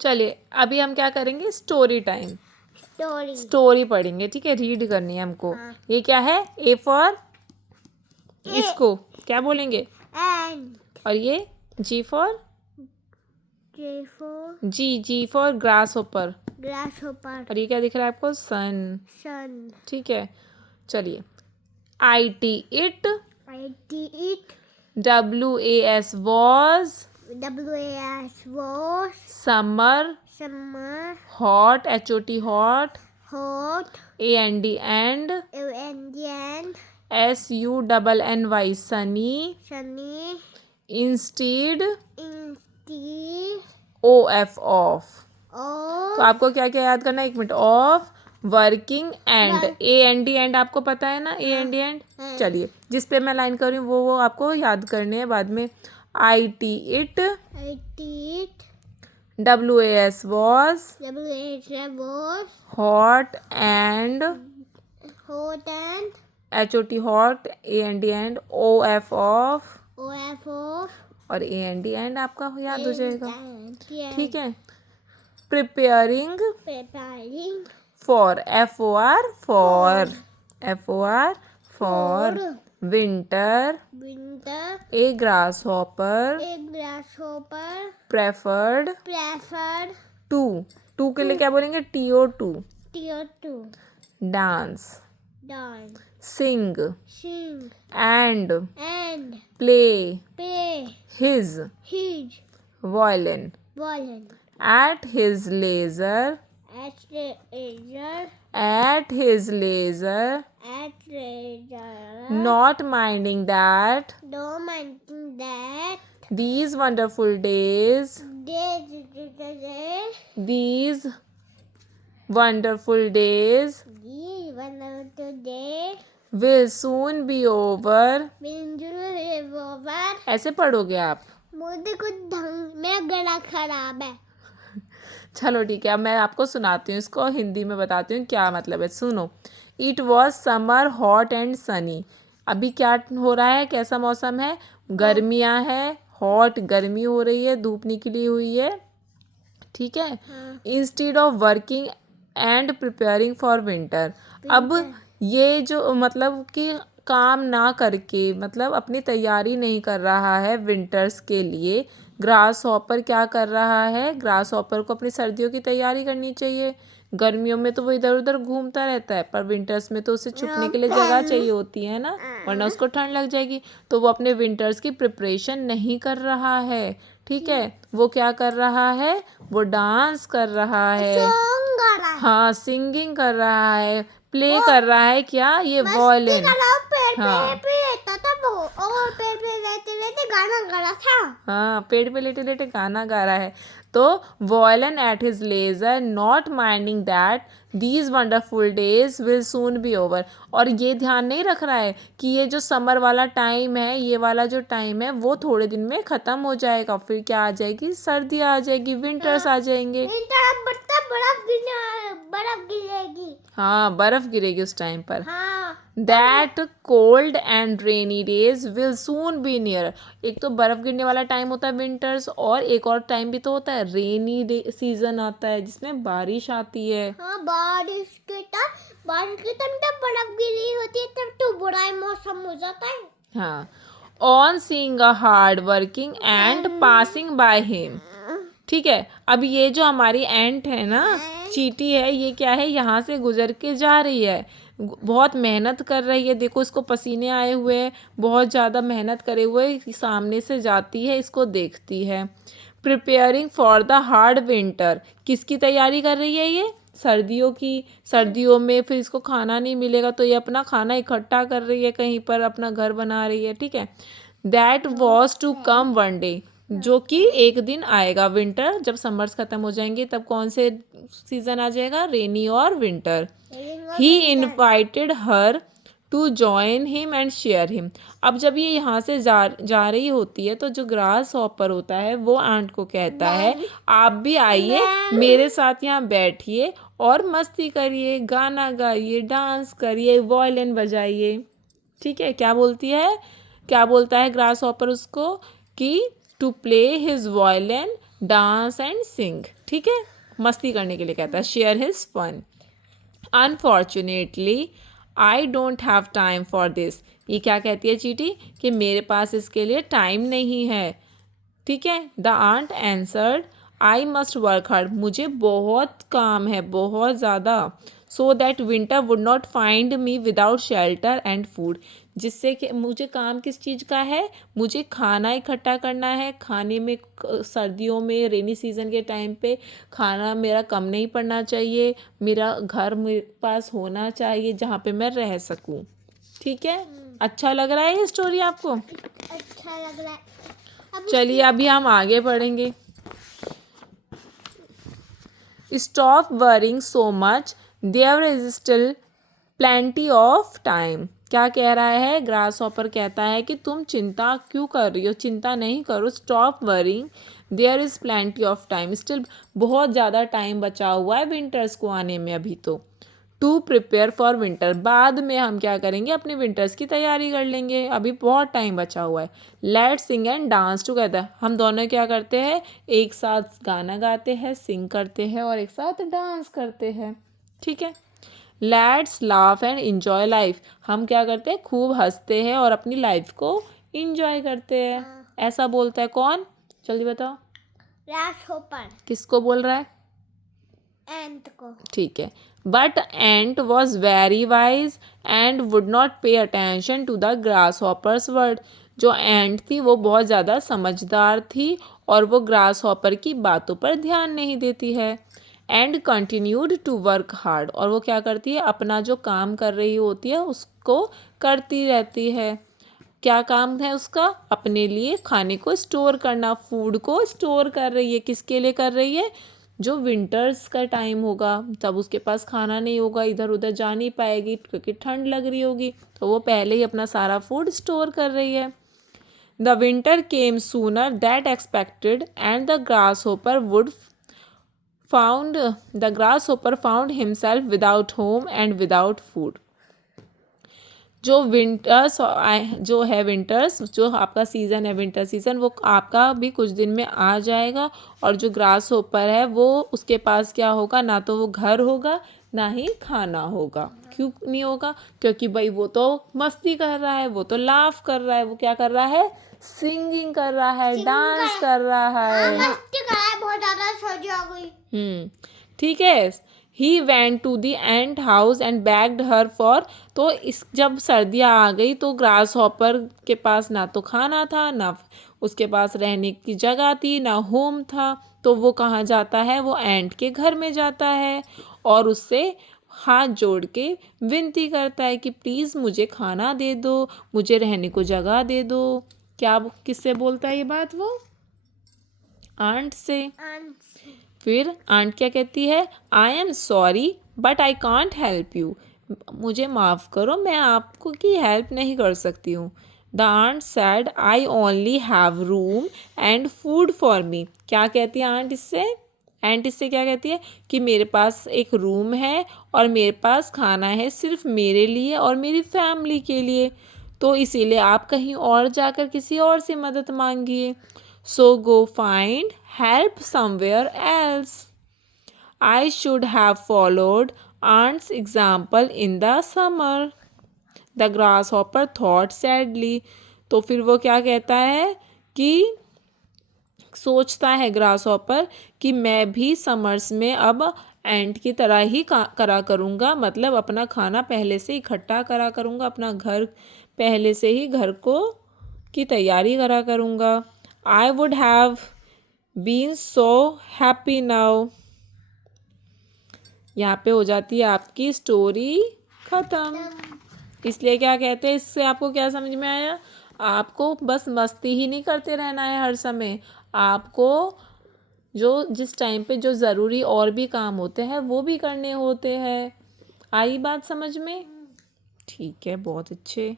चलिए अभी हम क्या करेंगे, स्टोरी टाइम। स्टोरी पढ़ेंगे, ठीक है, रीड करनी है हमको। हाँ। ये क्या है, ए फॉर, इसको क्या बोलेंगे, एंड और ये G for, G for grasshopper. Grasshopper. और ये क्या दिख रहा है आपको, सन। सन। ठीक है, चलिए IT it, it WAS was, was summer, summer hot, HOT hot, hot AND and, and SUNNY Sunny, sunny instead, instead OF of. तो of आपको क्या क्या याद करना है, 1 minute, of, working, and, AND and आपको पता है ना, AND एंड। चलिए जिस पे मैं लाइन कर रही हूँ वो आपको याद करने हैं बाद में। IT it, it WAS was, was hot and, hot and HOT hot, AND and, OF of, of और AND एंड आपका याद हो जाएगा। and ठीक है, preparing preparing for, FOR for, winter, winter a grasshopper, a grasshopper preferred, preferred to के लिए क्या बोलेंगे, TO2, tier to dance, dance sing, sing and, and play, play his, his violin, violin at his leisure, at leisure at his leisure, not minding that no minding that these wonderful days, day these wonderful days one of today will soon be over। will over ऐसे पढ़ोगे आप। मुझे कुछ ढंग मेरा गला खराब है। चलो ठीक है, अब मैं आपको सुनाती हूँ इसको, हिंदी में बताती हूँ क्या मतलब है, सुनो। It was summer hot and Sunny. अभी क्या हो रहा है, कैसा मौसम है, गर्मियाँ है, हॉट गर्मी हो रही है, धूप निकली हुई है, ठीक है। Instead of working and preparing for winter. अब ये जो मतलब कि काम ना करके, मतलब अपनी तैयारी नहीं कर रहा है विंटर्स के लिए, ग्रास हॉपर क्या कर रहा है, ग्रास हॉपर को अपनी सर्दियों की तैयारी करनी चाहिए। गर्मियों में तो वो इधर उधर घूमता रहता है, पर विंटर्स में तो उसे छुपने के लिए जगह चाहिए होती है ना, वरना उसको ठंड लग जाएगी। तो वो अपने विंटर्स की प्रिपरेशन नहीं कर रहा है, ठीक है। वो क्या कर रहा है, वो डांस कर रहा है, हाँ, सिंगिंग कर रहा है, प्ले कर रहा है, क्या, ये वॉयलिन, हाँ हाँ, पेड़ पे लेटे लेटे गाना गा रहा है। तो violin at his leisure, not minding that these wonderful days will soon be over. और ये ध्यान नहीं रख रहा है कि ये जो समर वाला टाइम है, ये वाला जो टाइम है वो थोड़े दिन में ख़त्म हो जाएगा, फिर क्या आ जाएगी, सर्दियाँ आ जाएगी, विंटर्स आ जाएंगे, बर्फ गिरेगी, हाँ बर्फ़ गिरेगी उस टाइम पर। हाँ that cold and rainy days will soon be near. एक तो बर्फ़ गिरने वाला टाइम होता है विंटर्स, और एक और टाइम भी तो होता है, रेनी डे सीजन आता है जिसमें बारिश आती है। हाँ बारिश के टाइम जब बर्फ गिरी होती है तब तो बुरा मौसम हो जाता है। हाँ, on seeing a hard working and passing by him, ठीक है। अब ये जो हमारी एंट है ना, चींटी है, ये क्या है, यहाँ से गुजर के जा रही है, बहुत मेहनत कर रही है, देखो इसको पसीने आए हुए हैं, बहुत ज़्यादा मेहनत करे हुए, सामने से जाती है, इसको देखती है। Preparing for the hard winter, किसकी तैयारी कर रही है ये, सर्दियों की। सर्दियों में फिर इसको खाना नहीं मिलेगा, तो ये अपना खाना इकट्ठा कर रही है, कहीं पर अपना घर बना रही है, ठीक है। That was to come one day, जो कि एक दिन आएगा, विंटर जब समर्स खत्म हो जाएंगे तब कौन से सीजन आ जाएगा, रेनी और winter. He invited her to join him and share him. अब जब ये यहाँ से जा रही होती है, तो जो ग्रास हॉपर होता है वो आंट को कहता है, आप भी आइए मेरे साथ यहाँ बैठिए और मस्ती करिए, गाना गाइए, डांस करिए, वॉयलिन बजाइए, ठीक है। क्या बोलती है, क्या बोलता है ग्रास हॉपर उसको, कि to play his violin, dance and sing. ठीक है, मस्ती करने के लिए कहता है, share his fun. Unfortunately I don't have time for this. ये क्या कहती है चीटी कि मेरे पास इसके लिए टाइम नहीं है। ठीक है, the ant answered I must work hard. मुझे बहुत काम है, बहुत ज़्यादा। So that winter would not find me without shelter and food. जिससे कि मुझे काम किस चीज़ का है, मुझे खाना इकट्ठा करना है। खाने में सर्दियों में रेनी सीजन के टाइम पे खाना मेरा कम नहीं पड़ना चाहिए। मेरा घर मेरे पास होना चाहिए जहाँ पे मैं रह सकूँ। ठीक है, अच्छा लग रहा है ये स्टोरी आपको? अच्छा लग रहा है। चलिए अभी हम आगे पढ़ेंगे। Stop worrying so much, there is still plenty of time. क्या कह रहा है? ग्रास हॉपर कहता है कि तुम चिंता क्यों कर रही हो, चिंता नहीं करो। Stop worrying, there is plenty of time, still बहुत ज़्यादा टाइम बचा हुआ है विंटर्स को आने में अभी तो। टू प्रिपेयर फॉर विंटर, बाद में हम क्या करेंगे, अपने विंटर्स की तैयारी कर लेंगे, अभी बहुत टाइम बचा हुआ है। Let's sing and dance together, हम दोनों क्या करते हैं, एक साथ गाना गाते हैं, सिंग करते हैं और एक साथ डांस करते हैं। ठीक है। Let's laugh and enjoy life, हम क्या करते हैं, खूब हंसते हैं और अपनी लाइफ को इंजॉय करते हैं। ऐसा बोलता है कौन, जल्दी बताओ। ग्रास हॉपर किसको बोल रहा है? एंट को। ठीक है। But ant was very wise and would not pay attention to the grasshopper's word. जो एंट थी वो बहुत ज़्यादा समझदार थी और वो ग्रास हॉपर की बातों पर ध्यान नहीं देती है। And continued to work hard, और वो क्या करती है, अपना जो काम कर रही होती है उसको करती रहती है। क्या काम है उसका? अपने लिए खाने को स्टोर करना, फूड को स्टोर कर रही है। किसके लिए कर रही है? जो विंटर्स का टाइम होगा तब उसके पास खाना नहीं होगा, इधर उधर जा नहीं पाएगी क्योंकि ठंड लग रही होगी, तो वो पहले ही अपना सारा फूड स्टोर कर रही है। The winter came sooner that expected and the grass hopper found himself without home and without food. जो विंटर्स जो है, विंटर्स जो आपका सीज़न है, विंटर सीज़न, वो आपका भी कुछ दिन में आ जाएगा। और जो ग्रास होपर है वो, उसके पास क्या होगा, ना तो वो घर होगा ना ही खाना होगा। क्यों नहीं होगा? क्योंकि भाई वो तो मस्ती कर रहा है, वो तो लाफ कर रहा है, वो क्या कर रहा है, सिंगिंग कर रहा है, डांस कर रहा है। मस्ती कर रहा है, बहुत ज़्यादा सर्दी आ गई। ठीक है। He went to the ant house and begged her for, तो इस जब सर्दियाँ आ गई तो ग्रास हॉपर के पास ना तो खाना था, ना उसके पास रहने की जगह थी, ना होम था। तो वो कहाँ जाता है, वो एंट के घर में जाता है और उससे हाथ जोड़ के विनती करता है कि प्लीज़ मुझे खाना दे दो, मुझे रहने को जगह दे दो। क्या किससे बोलता है ये बात? वो आंट से। फिर आंट क्या कहती है, I am sorry but I can't help you, मुझे माफ़ करो, मैं आपको की हेल्प नहीं कर सकती हूँ। The ant said I only have room and food for me. क्या कहती है आंट इससे? एंट इससे क्या कहती है कि मेरे पास एक रूम है और मेरे पास खाना है सिर्फ मेरे लिए और मेरी फैमिली के लिए, तो इसीलिए आप कहीं और जाकर किसी और से मदद मांगिए। So go find help somewhere else. I should have followed aunt's example in the summer. The grasshopper thought sadly. तो फिर वो क्या कहता है कि सोचता है ग्रास हॉपर कि मैं भी समर्स में अब एंट की तरह ही करा करूँगा, मतलब अपना खाना पहले से इकट्ठा करा करूँगा, अपना घर पहले से ही घर को की तैयारी करा करूँगा। I would have been so happy now. यहाँ पे हो जाती है आपकी स्टोरी ख़त्म। इसलिए क्या कहते हैं, इससे आपको क्या समझ में आया? आपको बस मस्ती ही नहीं करते रहना है हर समय, आपको जो जिस टाइम पे जो ज़रूरी और भी काम होते हैं वो भी करने होते हैं। आई बात समझ में? ठीक है, बहुत अच्छे।